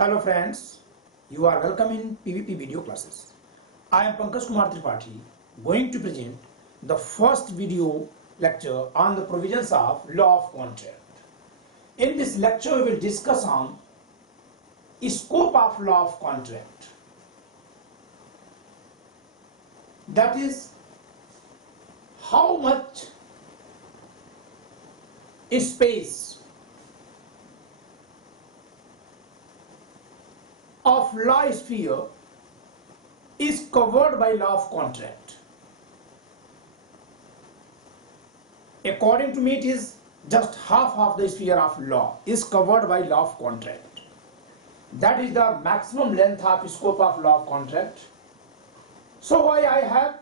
Hello friends, you are welcome in PVP video classes. I am Pankaj Kumar Tripathi going to present the first video lecture on the provisions of law of contract. In this lecture we will discuss on scope of law of contract. That is how much space of law sphere is covered by law of contract. According to me, it is just half of the sphere of law is covered by law of contract. That is the maximum length of scope of law of contract. So why I have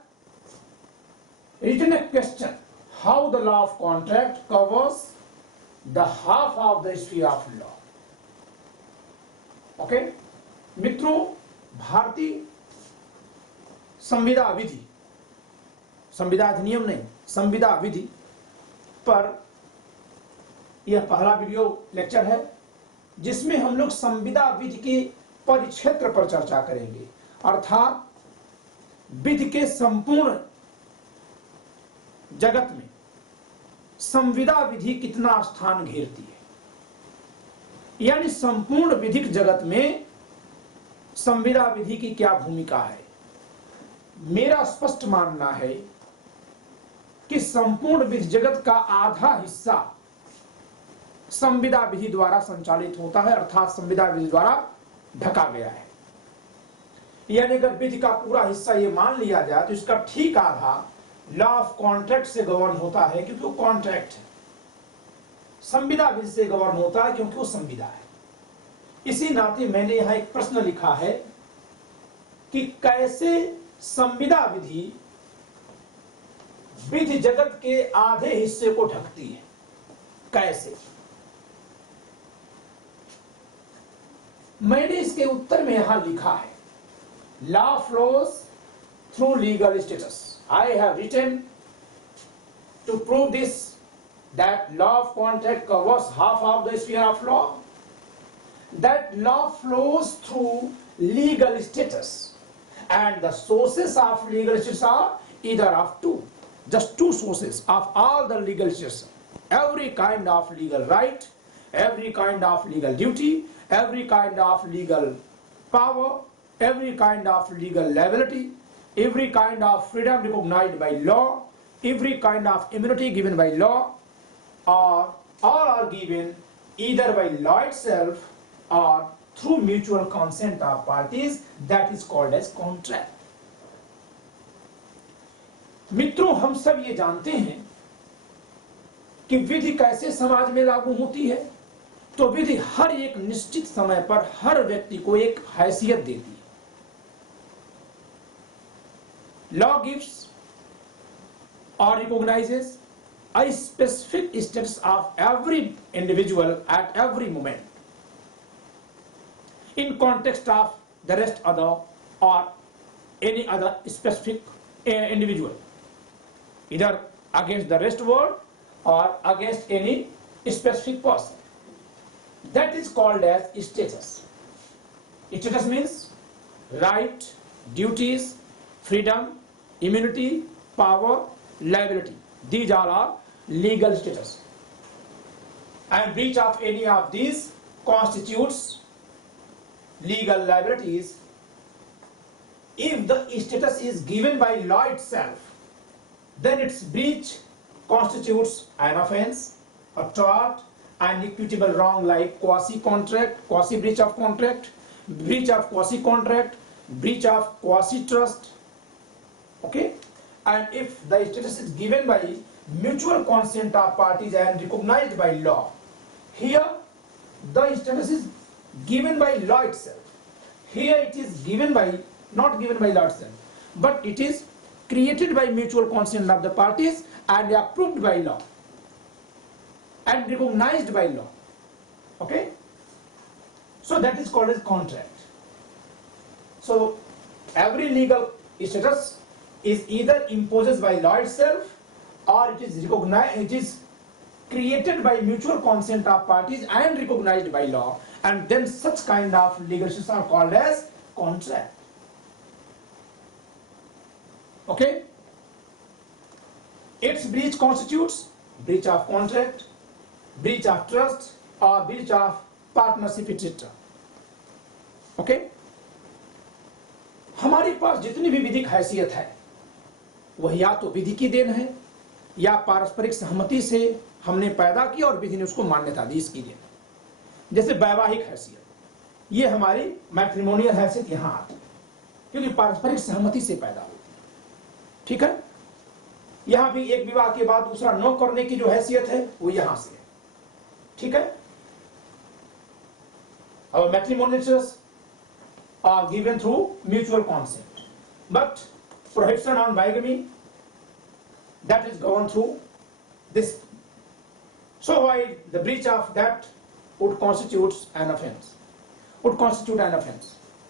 written a question, how the law of contract covers the half of the sphere of law. Okay? मित्रों, भारतीय संविदा विधि, संविदा अधिनियम नहीं, संविदा विधि पर यह पहला वीडियो लेक्चर है जिसमें हम लोग संविदा विधि के परिक्षेत्र पर चर्चा करेंगे, अर्थात विधि के संपूर्ण जगत में संविदा विधि कितना स्थान घेरती है, यानी संपूर्ण विधिक जगत में संविदा विधि की क्या भूमिका है। मेरा स्पष्ट मानना है कि संपूर्ण विधि जगत का आधा हिस्सा संविदा विधि द्वारा संचालित होता है, अर्थात संविदा विधि द्वारा ढका गया है। यानी अगर विधि का पूरा हिस्सा ये मान लिया जाए तो इसका ठीक आधा लॉ ऑफ कॉन्ट्रैक्ट से गवर्न होता है, क्योंकि वो कॉन्ट्रैक्ट है। संविदा विधि से गवर्न होता है क्योंकि वो संविदा है। इसी नाते मैंने यहां एक प्रश्न लिखा है कि कैसे संविदा विधि विधि जगत के आधे हिस्से को ढकती है, कैसे। मैंने इसके उत्तर में यहां लिखा है, law flows through legal status. I have written to prove this that law of contract covers half of the sphere of law, that law flows through legal status, and the sources of legal status are either of just two sources of all the legal status: every kind of legal right, every kind of legal duty, every kind of legal power, every kind of legal liability, every kind of freedom recognized by law, every kind of immunity given by law, or all are given either by law itself or through mutual consent of parties, that is called as contract. मित्रों, हम सब ये जानते हैं कि विधि कैसे समाज में लागू होती है। तो विधि हर एक निश्चित समय पर हर व्यक्ति को एक हैसियत देती है। Law gives or recognizes a specific status of every individual at every moment in context of the rest other or any other specific individual, either against the rest world or against any specific person. That is called as status. Status means right, duties, freedom, immunity, power, liability. These all are legal status, and breach of any of these constitutes legal liabilities. If the status is given by law itself, then its breach constitutes an offense, a tort, an equitable wrong like quasi-contract, quasi-breach of contract, breach of quasi-contract, breach of quasi-trust. Okay? And if the status is given by mutual consent of parties and recognized by law, here the status is given by law itself. Here it is given by, not given by law itself, but it is created by mutual consent of the parties and approved by law and recognized by law. Okay? So that is called as contract. So every legal status is either imposed by law itself or it is recognized, it is created by mutual consent of parties and recognized by law, and then such kind of legal systems are called as contract. Okay? Its breach constitutes breach of contract, breach of trust, or breach of partnership, etc. Okay? हमारे पास जितनी भी विधिक हैसियत है वह या तो विधि की देन है या पारस्परिक सहमति से हमने पैदा की और विधि ने उसको मान्यता दी, इसकी देन। जैसे वैवाहिक हैसियत, ये हमारी मैट्रिमोनियल हैसियत यहां आती है क्योंकि पारस्परिक सहमति से पैदा होती है। ठीक है? यहां भी एक विवाह के बाद दूसरा न करने की जो हैसियत है वो यहां से है। ठीक है? Our matrimonials are given through mutual consent, but prohibition on bigamy, that is gone through this. So why the breach of that would constitute an offense,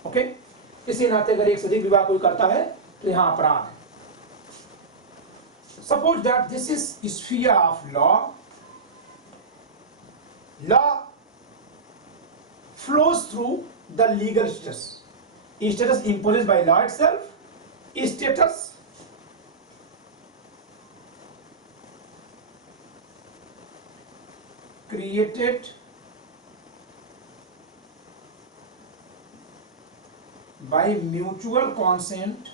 okay? इसी नाते अगर एक से अधिक विवाह कोई करता है तो यहाँ अपराध है। Suppose that this is sphere of law. Law flows through the legal status. Status imposed by law itself. Status created by mutual consent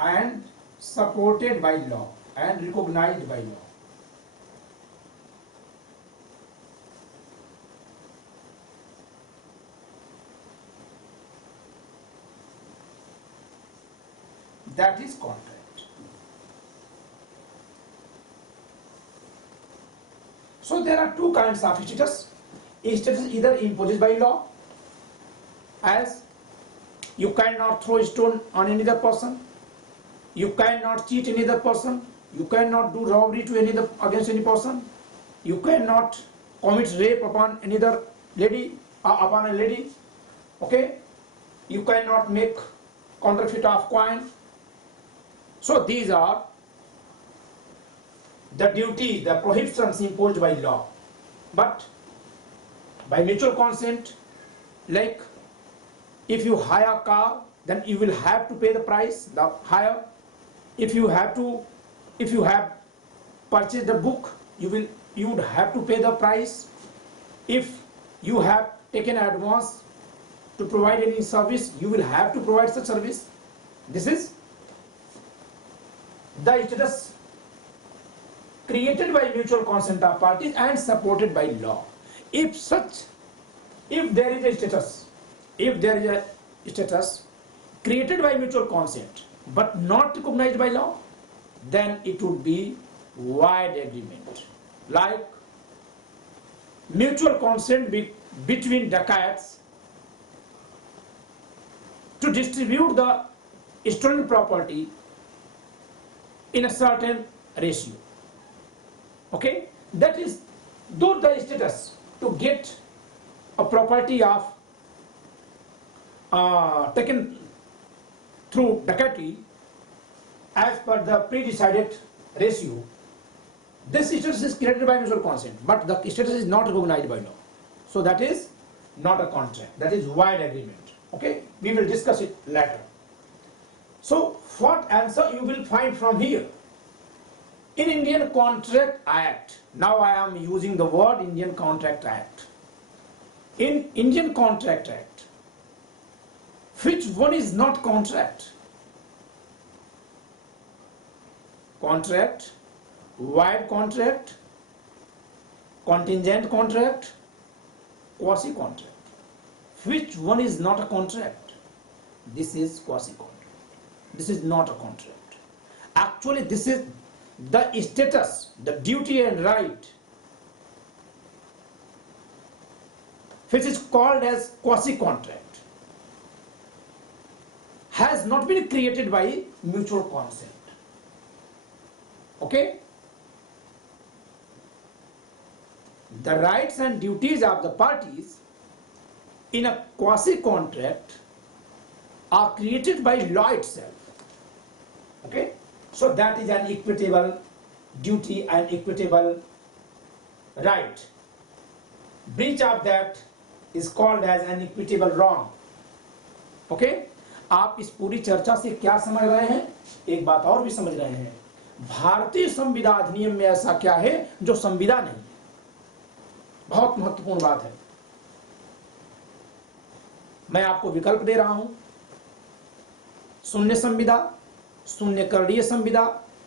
and supported by law and recognized by law. That is contract. So there are two kinds of status. Status is either imposed by law, as you cannot throw a stone on any other person, you cannot cheat any other person, you cannot do robbery to any other against any person, you cannot commit rape upon any other lady upon a lady, okay? You cannot make counterfeit of coin. So these are the duties, the prohibitions imposed by law. But by mutual consent, like if you hire a car, then you will have to pay the price, the hire. If you have purchased a book, you would have to pay the price. If you have taken advance to provide any service, you will have to provide such service. This is the status created by mutual consent of parties and supported by law. If there is a status created by mutual consent but not recognized by law, then it would be void agreement. Like mutual consent between dacoits to distribute the stolen property in a certain ratio. Okay, that is, though the status to get a property of taken through dacoity as per the pre-decided ratio, this status is created by mutual consent, but the status is not recognized by law. So that is not a contract, that is void agreement. Okay, we will discuss it later. So what answer you will find from here? In Indian Contract Act, now I am using the word Indian Contract Act. In Indian Contract Act, which one is not contract? Contract, void contract, contingent contract, quasi-contract. Which one is not a contract? This is quasi-contract. This is not a contract. Actually, this is the status, the duty and right, which is called as quasi-contract, has not been created by mutual consent. Okay? The rights and duties of the parties in a quasi-contract are created by law itself. Okay? So that is an equitable duty and equitable right. Breach of that is called as an equitable wrong. Okay? आप इस पूरी चर्चा से क्या समझ रहे हैं? एक बात और भी समझ रहे हैं, भारतीय संविदा अधिनियम में ऐसा क्या है जो संविदा नहीं है? बहुत महत्वपूर्ण बात है। मैं आपको विकल्प दे रहा हूं, शून्य संविदा, शून्य करणीय संविदा,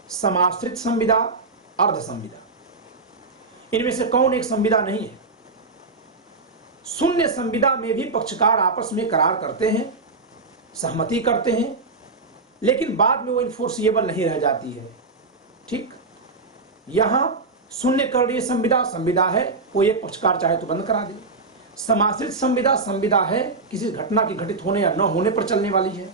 समाश्रित संविदा, अर्ध संविदा। इनमें से कौन एक संविदा नहीं है? शून्य संविदा में भी पक्षकार आपस में करार करते हैं, सहमति करते हैं, लेकिन बाद में वो इन्फोर्सिएबल नहीं रह जाती है। ठीक, यहां शून्य करणीय संविदा संविदा है, कोई एक पक्षकार चाहे तो बंद करा दे। समाश्रित संविदा संविदा है, किसी घटना के घटित होने या न होने पर चलने वाली है।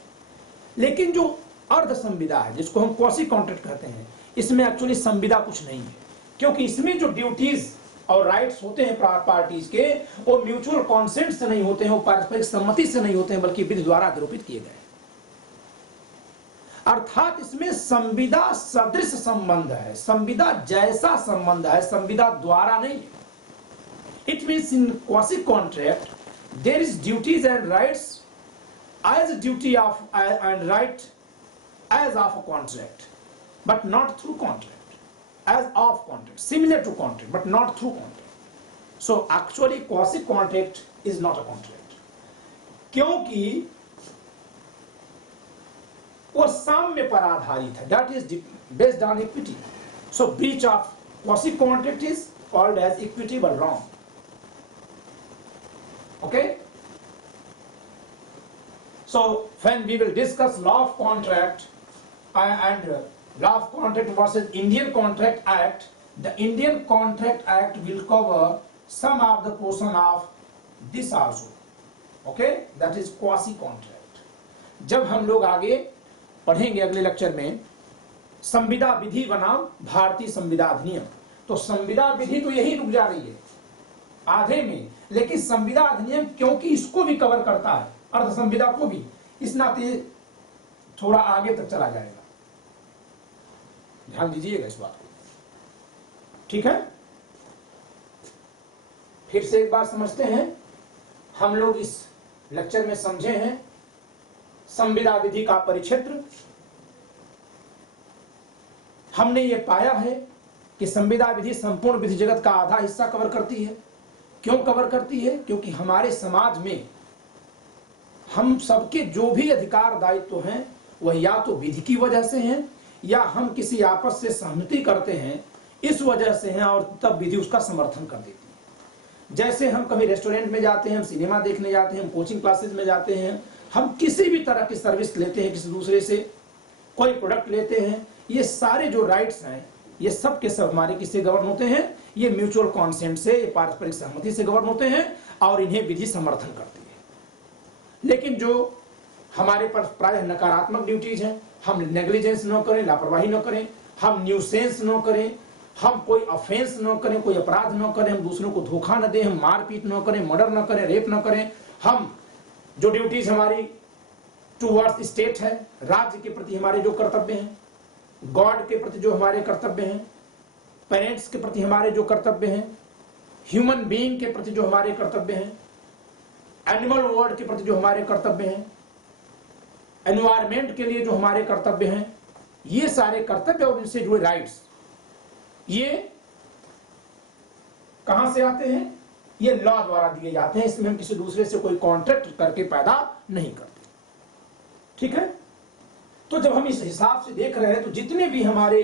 लेकिन जो अर्ध संविदा है, जिसको हम क्वासी कॉन्ट्रैक्ट कहते हैं, इसमें एक्चुअली संविदा कुछ नहीं है, क्योंकि इसमें जो ड्यूटीज और राइट्स होते हैं पार्टीज के, वो म्यूचुअल कॉन्सेंट से नहीं होते हैं, वो पारस्परिक सहमति से नहीं होते हैं, बल्कि विधि द्वारा निरूपित किए गए। अर्थात इसमें संविदा सदृश संबंध है, संविदा जैसा संबंध है, संविदा द्वारा नहीं। It means in quasi contract there is duties and rights as duty of and right as of a contract, but not through contract, as of contract, similar to contract but not through contract. So actually quasi contract is not a contract, क्योंकि वो साम्य पर आधारित है, that is based on equity. So breach of quasi contract is called as equitable wrong. Okay? So when we will discuss law of contract and law of contract versus Indian Contract Act, the Indian Contract Act will cover some of the portion of this also. Okay, that is quasi contract. जब हम लोग आगे पढ़ेंगे अगले lecture में संविदा विधि बनाम भारतीय संविदा अधिनियम, तो संविदा विधि तो यही रुक जा रही है आधे में, लेकिन संविदा अधिनियम क्योंकि इसको भी कवर करता है, अर्ध संविदा को भी, इस नाते थोड़ा आगे तक चला जाएगा। ध्यान दीजिएगा इस बात को। ठीक है, फिर से एक बार समझते हैं। हम लोग इस लेक्चर में समझे हैं संविदा विधि का परिक्षेत्र। हमने ये पाया है कि संविदा विधि संपूर्ण विधि जगत का आधा हिस्सा कवर करती है। क्यों कवर करती है? क्योंकि हमारे समाज में हम सबके जो भी अधिकार दायित्व हैं वह या तो विधि की वजह से हैं या हम किसी आपस से सहमति करते हैं इस वजह से हैं, और तब विधि उसका समर्थन कर देती है। जैसे हम कभी रेस्टोरेंट में जाते हैं, हम सिनेमा देखने जाते हैं, हम कोचिंग क्लासेस में जाते हैं, हम किसी भी तरह की सर्विस लेते हैं, किसी दूसरे से कोई प्रोडक्ट लेते हैं, ये सारे जो राइट्स हैं ये सब के सब हमारे किससे गवर्न होते हैं? ये म्यूचुअल कॉन्सेंट से, ये पारस्परिक सहमति से गवर्न होते हैं और इन्हें विधि समर्थन करती है। लेकिन जो हमारे पर प्रायः नकारात्मक ड्यूटीज हैं, हम नेग्लिजेंस न करें, लापरवाही न करें, हम न्यूसेंस न करें, हम कोई ऑफेंस न करें, कोई अपराध न करें, हम दूसरों को धोखा न दें, हम मारपीट न करें, मर्डर न करें, रेप न करें, हम जो ड्यूटीज हमारी टूवर्ड्स स्टेट है, राज्य के प्रति हमारे जो कर्तव्य हैं, गॉड के प्रति जो हमारे कर्तव्य हैं, पेरेंट्स के प्रति हमारे जो कर्तव्य हैं, ह्यूमन बीइंग के प्रति जो हमारे कर्तव्य हैं, एनिमल वर्ल्ड के प्रति जो हमारे कर्तव्य हैं, एनवायरमेंट के लिए जो हमारे कर्तव्य हैं, ये सारे कर्तव्य और इनसे जुड़े राइट्स ये कहां से आते हैं? ये लॉ द्वारा दिए जाते हैं। इसमें हम किसी दूसरे से कोई कॉन्ट्रैक्ट करके पैदा नहीं करते। ठीक है, तो जब हम इस हिसाब से देख रहे हैं तो जितने भी हमारे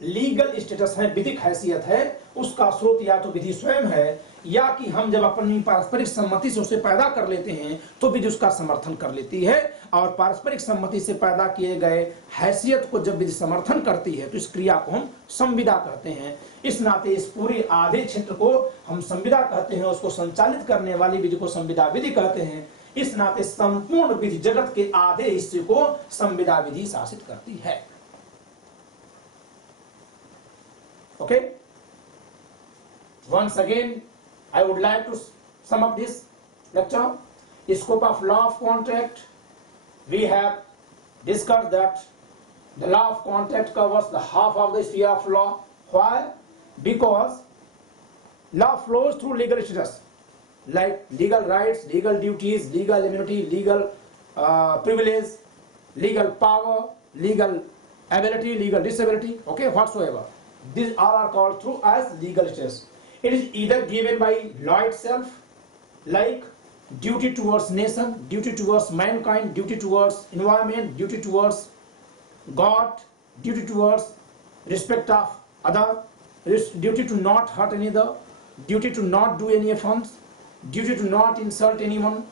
लीगल स्टेटस है, विधिक हैसियत है, उसका स्रोत या तो विधि स्वयं है या कि हम जब अपनी पारस्परिक सम्मति से उसे पैदा कर लेते हैं तो विधि उसका समर्थन कर लेती है, और पारस्परिक सम्मति से पैदा किए गए हैसियत को जब विधि समर्थन करती है तो इस क्रिया को हम संविदा कहते हैं। इस नाते इस पूरे आधे क्षेत्र को हम संविदा कहते हैं, उसको संचालित करने वाली विधि को संविदा विधि कहते हैं। इस नाते संपूर्ण विधि जगत के आधे हिस्से को संविदा विधि शासित करती है। Okay, once again I would like to sum up this lecture. Scope of law of contract, we have discussed that The law of contract covers the half of the sphere of law. Why? Because law flows through legal status, like legal rights, legal duties, legal immunity, legal privilege, legal power, legal ability, legal disability, okay, whatsoever. These all are called through as legal status. It is either given by law itself, like duty towards nation, duty towards mankind, duty towards environment, duty towards God, duty towards respect of other, duty to not hurt any other, duty to not do any offense, duty to not insult anyone,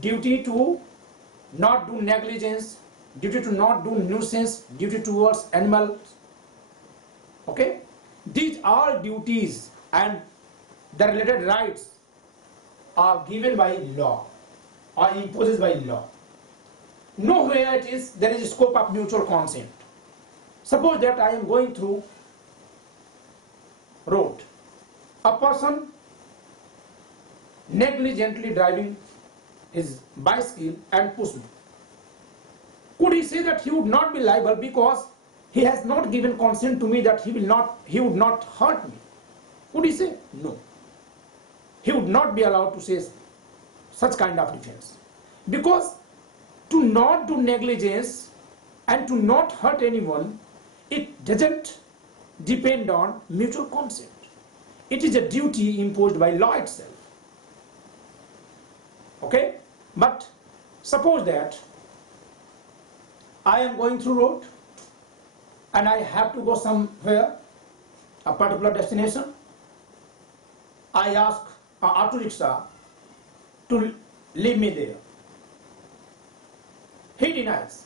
duty to not do negligence, duty to not do nuisance, duty towards animals. Okay, these are duties and the related rights are given by law or imposed by law. Nowhere there is a scope of mutual consent. Suppose that I am going through road, a person negligently driving his bicycle and pushed me. Could he say that he would not be liable because he has not given consent to me that he would not hurt me? Could he say? No. He would not be allowed to say such kind of defense, because to not do negligence and to not hurt anyone, it doesn't depend on mutual consent. It is a duty imposed by law itself. Okay? But suppose that I am going through road and I have to go somewhere, a particular destination. I ask an auto rickshaw to leave me there. He denies.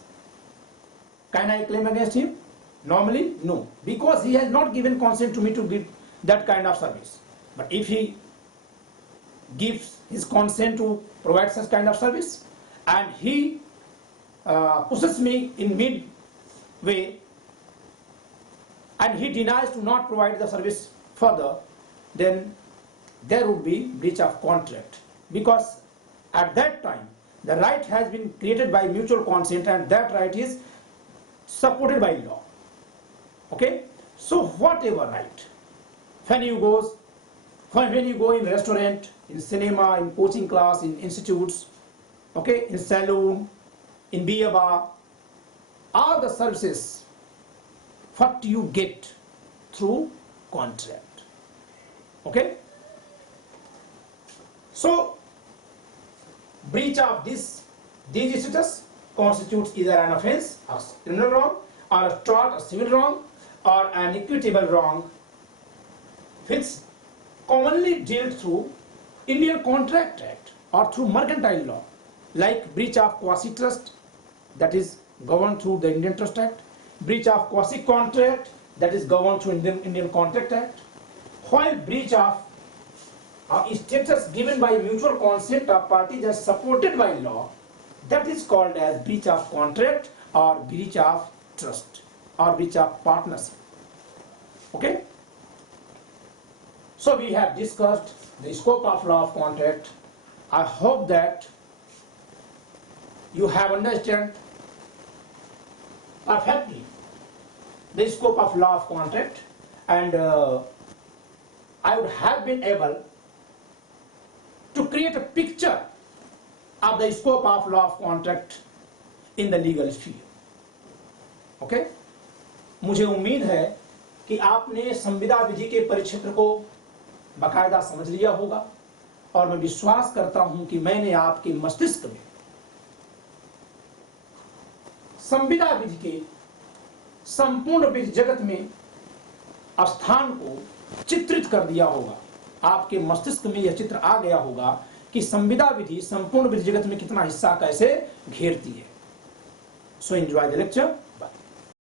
Can I claim against him? Normally, no, because he has not given consent to me to give that kind of service. But if he gives his consent to provide such kind of service and he pushes me in midway and he denies to not provide the service further, then there would be breach of contract, because at that time the right has been created by mutual consent and that right is supported by law. Okay, so whatever right, when you go in restaurant, in cinema, in coaching class, in institutes, okay, in saloon, in beer bar, all the services what you get through contract. Okay, so breach of these status constitutes either an offense, a criminal wrong, or a tort, a civil wrong, or an equitable wrong, which commonly dealt through Indian Contract Act or through mercantile law, like breach of quasi-trust, that is governed through the Indian Trust Act, breach of quasi-contract, that is governed through Indian Contract Act, while breach of status given by mutual consent of parties as supported by law, that is called as breach of contract or breach of trust or breach of partnership. Okay? So we have discussed the scope of law of contract. I hope that you have understood perfectly the scope of law of contract, and I would have been able to create a picture of the scope of law of contract in the legal sphere. Okay? मुझे उम्मीद है कि आपने संविदा विधि के परिक्षेत्र को बाकायदा समझ लिया होगा, और मैं विश्वास करता हूं कि मैंने आपके मस्तिष्क में संविदा विधि के संपूर्ण विधि जगत में स्थान को चित्रित कर दिया होगा। आपके मस्तिष्क में यह चित्र आ गया होगा कि संविदा विधि संपूर्ण विधि जगत में कितना हिस्सा कैसे घेरती है। So enjoy the lecture. Bye.